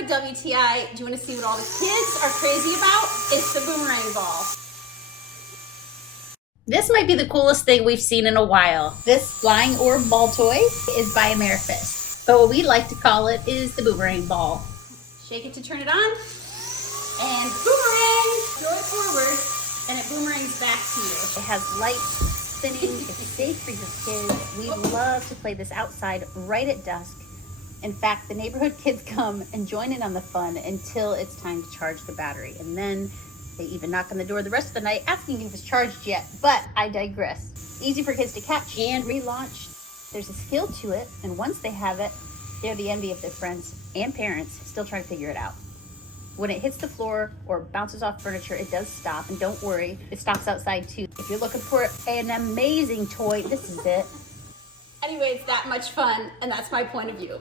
episode of WTI, do you want to see what all the kids are crazy about? It's the boomerang ball. This might be the coolest thing we've seen in a while. This flying orb ball toy is by AMERFIST, but what we like to call it is the boomerang ball. Shake it to turn it on, and boomerang! Throw it forward, and it boomerangs back to you. It has lights spinning. It's safe for your kids. We love to play this outside right at dusk. In fact, the neighborhood kids come and join in on the fun until it's time to charge the battery. And then they even knock on the door the rest of the night asking if it's charged yet. But I digress. Easy for kids to catch and relaunch. There's a skill to it, and once they have it, they're the envy of their friends and parents still trying to figure it out. When it hits the floor or bounces off furniture, it does stop, and don't worry, it stops outside too. If you're looking for an amazing toy, this is it. Anyway, it's that much fun, and that's my point of view.